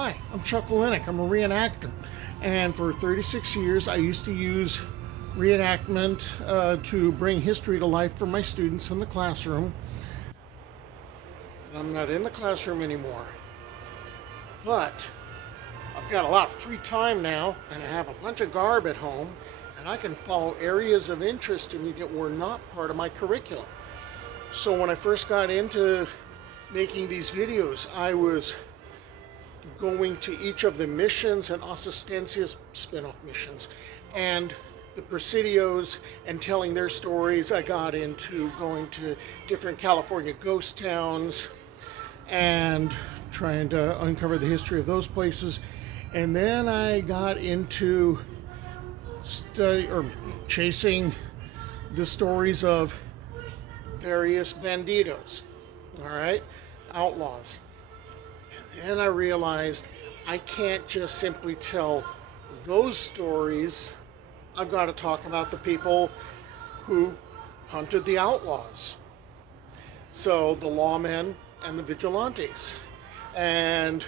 Hi, I'm Chuck Linick. I'm a reenactor. And for 36 years, I used to use reenactment to bring history to life for my students in the classroom. I'm not in the classroom anymore. But I've got a lot of free time now, and I have a bunch of garb at home, and I can follow areas of interest to me that were not part of my curriculum. So when I first got into making these videos, I was going to each of the missions and Assistencias spin-off missions and the Presidios and telling their stories. I got into going to different California ghost towns and trying to uncover the history of those places. And then I got into chasing the stories of various bandidos, all right, outlaws. And I realized I can't just simply tell those stories. I've got to talk about the people who hunted the outlaws. So the lawmen and the vigilantes. And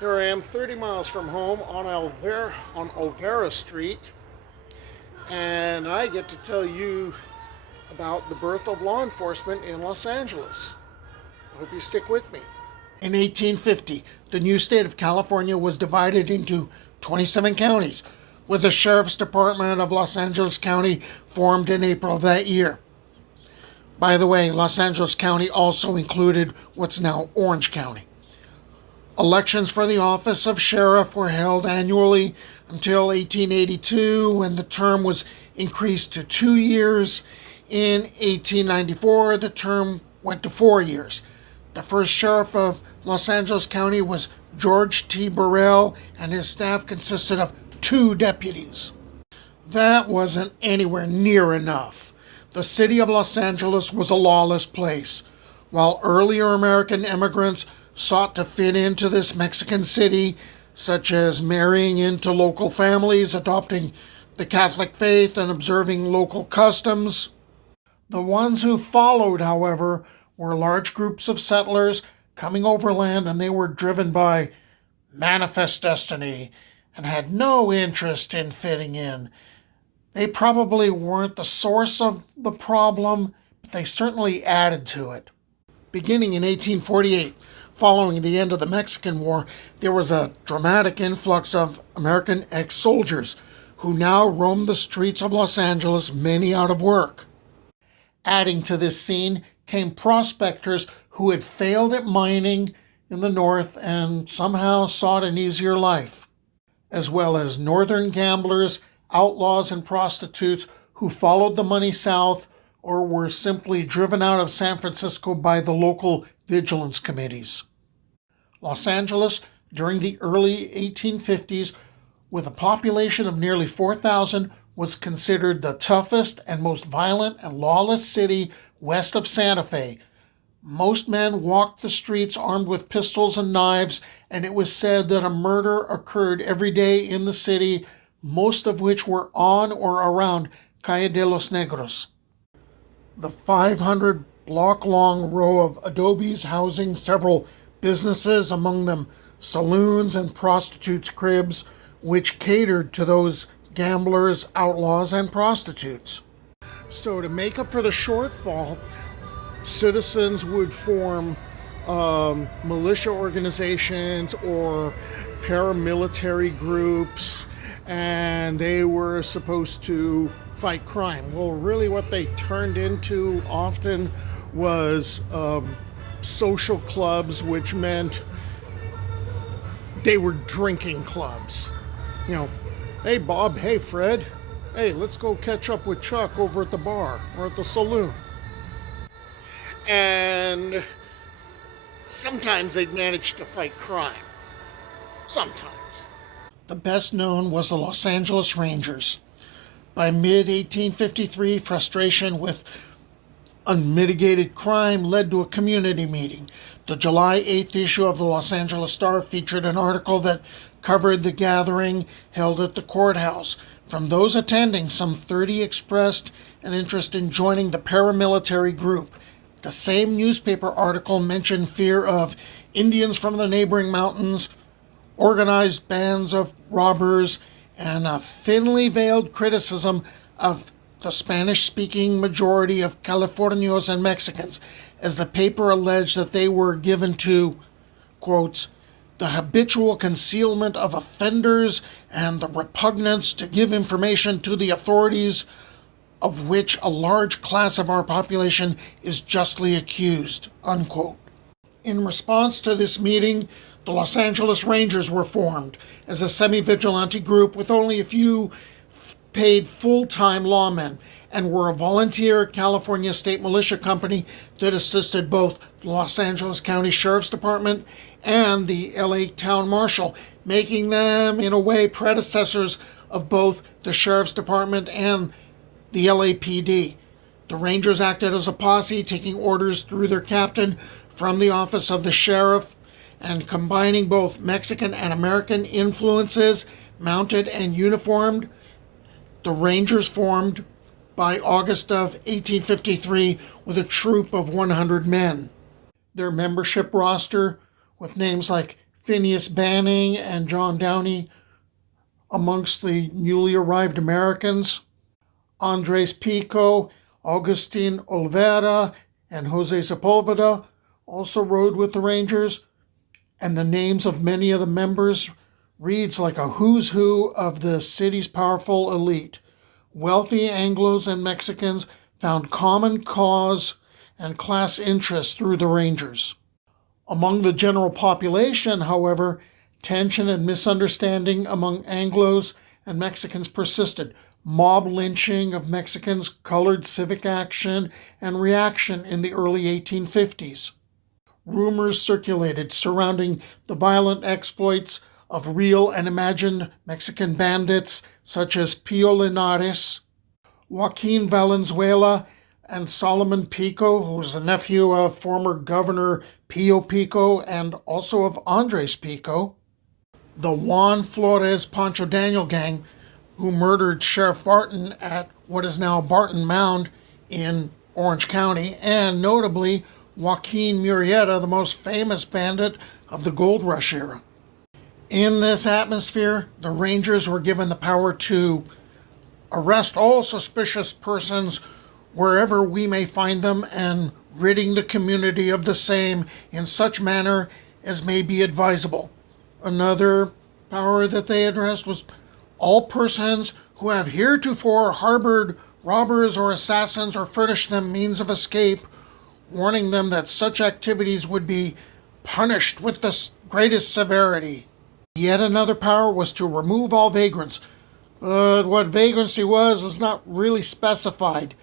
here I am 30 miles from home on Olvera Street. And I get to tell you about the birth of law enforcement in Los Angeles. I hope you stick with me. In 1850, the new state of California was divided into 27 counties, with the Sheriff's Department of Los Angeles County formed in April of that year. By the way, Los Angeles County also included what's now Orange County. Elections for the office of sheriff were held annually until 1882, when the term was increased to 2 years. In 1894, the term went to 4 years. The first sheriff of Los Angeles County was George T. Burrell, and his staff consisted of 2 deputies. That wasn't anywhere near enough. The city of Los Angeles was a lawless place. While earlier American immigrants sought to fit into this Mexican city, such as marrying into local families, adopting the Catholic faith, and observing local customs, the ones who followed, however, were large groups of settlers coming overland, and they were driven by manifest destiny and had no interest in fitting in. They probably weren't the source of the problem, but they certainly added to it. Beginning in 1848, following the end of the Mexican War, there was a dramatic influx of American ex-soldiers who now roamed the streets of Los Angeles, many out of work. Adding to this scene came prospectors who had failed at mining in the north and somehow sought an easier life, as well as northern gamblers, outlaws, and prostitutes who followed the money south or were simply driven out of San Francisco by the local vigilance committees. Los Angeles, during the early 1850s, with a population of nearly 4,000, was considered the toughest and most violent and lawless city west of Santa Fe. Most men walked the streets armed with pistols and knives, and it was said that a murder occurred every day in the city, most of which were on or around Calle de los Negros. The 500-block-long row of Adobes housing several businesses, among them saloons and prostitutes' cribs, which catered to those gamblers, outlaws, and prostitutes. So to make up for the shortfall, citizens would form militia organizations or paramilitary groups, and they were supposed to fight crime. Well, really what they turned into often was social clubs, which meant they were drinking clubs. You know, hey Bob, hey Fred, hey, let's go catch up with Chuck over at the bar or at the saloon. And sometimes they'd manage to fight crime. Sometimes. The best known was the Los Angeles Rangers. By mid-1853, frustration with unmitigated crime led to a community meeting. The July 8th issue of the Los Angeles Star featured an article that covered the gathering held at the courthouse. From those attending, some 30 expressed an interest in joining the paramilitary group. The same newspaper article mentioned fear of Indians from the neighboring mountains, organized bands of robbers, and a thinly veiled criticism of the Spanish-speaking majority of Californios and Mexicans, as the paper alleged that they were given to, quotes, the habitual concealment of offenders and the repugnance to give information to the authorities, of which a large class of our population is justly accused, unquote. In response to this meeting, the Los Angeles Rangers were formed as a semi-vigilante group with only a few paid full-time lawmen, and were a volunteer California state militia company that assisted both the Los Angeles County Sheriff's Department and the LA Town Marshal, making them, in a way, predecessors of both the Sheriff's Department and the LAPD. The Rangers acted as a posse, taking orders through their captain from the office of the sheriff, and combining both Mexican and American influences, mounted and uniformed. The Rangers formed by August of 1853 with a troop of 100 men. Their membership roster, with names like Phineas Banning and John Downey amongst the newly arrived Americans, Andres Pico, Agustin Olvera, and Jose Sepulveda also rode with the Rangers, and the names of many of the members reads like a who's who of the city's powerful elite. Wealthy Anglos and Mexicans found common cause and class interests through the Rangers. Among the general population, however, tension and misunderstanding among Anglos and Mexicans persisted. Mob lynching of Mexicans colored civic action and reaction in the early 1850s. Rumors circulated surrounding the violent exploits of real and imagined Mexican bandits such as Pio Linares, Joaquin Valenzuela, and Solomon Pico, who was the nephew of former Governor Pio Pico and also of Andres Pico. The Juan Flores Pancho Daniel gang, who murdered Sheriff Barton at what is now Barton Mound in Orange County, and notably Joaquin Murrieta, the most famous bandit of the Gold Rush era. In this atmosphere, the Rangers were given the power to arrest all suspicious persons wherever we may find them, and ridding the community of the same in such manner as may be advisable. Another power that they addressed was all persons who have heretofore harbored robbers or assassins or furnished them means of escape, warning them that such activities would be punished with the greatest severity. Yet another power was to remove all vagrants, but what vagrancy was not really specified.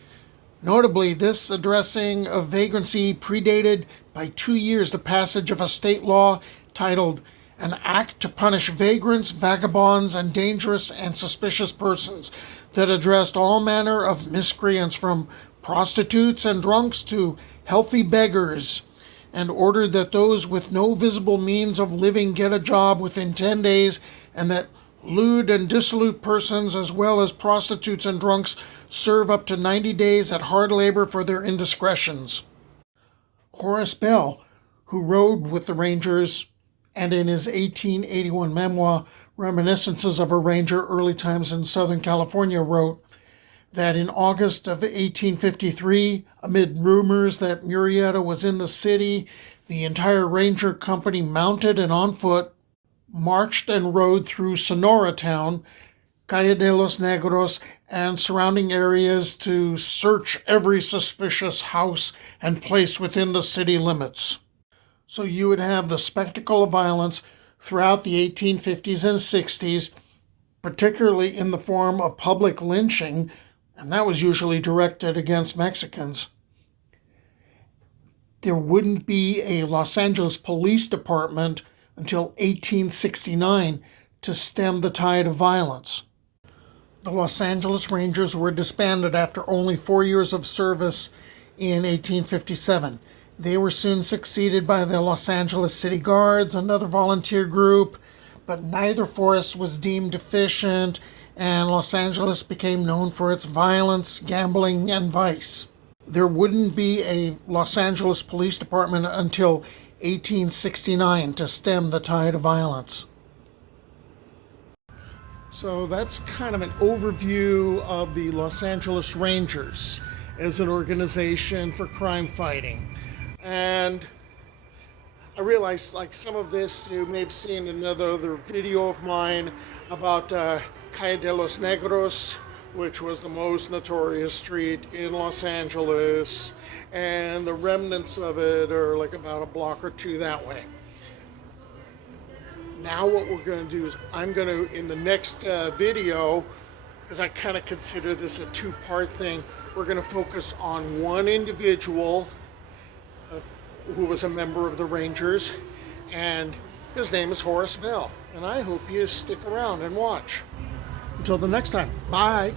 Notably, this addressing of vagrancy predated by 2 years the passage of a state law titled An Act to Punish Vagrants, Vagabonds, and Dangerous and Suspicious Persons, that addressed all manner of miscreants from prostitutes and drunks to healthy beggars, and ordered that those with no visible means of living get a job within 10 days, and that lewd and dissolute persons, as well as prostitutes and drunks, serve up to 90 days at hard labor for their indiscretions. Horace Bell, who rode with the Rangers, and in his 1881 memoir, Reminiscences of a Ranger, Early Times in Southern California, wrote that in August of 1853, amid rumors that Murrieta was in the city, the entire Ranger company, mounted and on foot, marched and rode through Sonora Town, Calle de los Negros, and surrounding areas to search every suspicious house and place within the city limits. So you would have the spectacle of violence throughout the 1850s and 60s, particularly in the form of public lynching, and that was usually directed against Mexicans. There wouldn't be a Los Angeles Police Department until 1869 to stem the tide of violence. The Los Angeles Rangers were disbanded after only 4 years of service in 1857. They were soon succeeded by the Los Angeles City Guards, another volunteer group, but neither force was deemed efficient, and Los Angeles became known for its violence, gambling, and vice. There wouldn't be a Los Angeles Police Department until 1869 to stem the tide of violence. So that's kind of an overview of the Los Angeles Rangers as an organization for crime fighting. And I realized, like, some of this you may have seen another video of mine about Calle de los Negros, which was the most notorious street in Los Angeles, and the remnants of it are like about a block or two that way. Now what we're going to do is I'm going to, in the next video, because I kind of consider this a two-part thing, we're going to focus on one individual who was a member of the Rangers, and his name is Horace Bell. And I hope you stick around and watch. Until the next time, bye.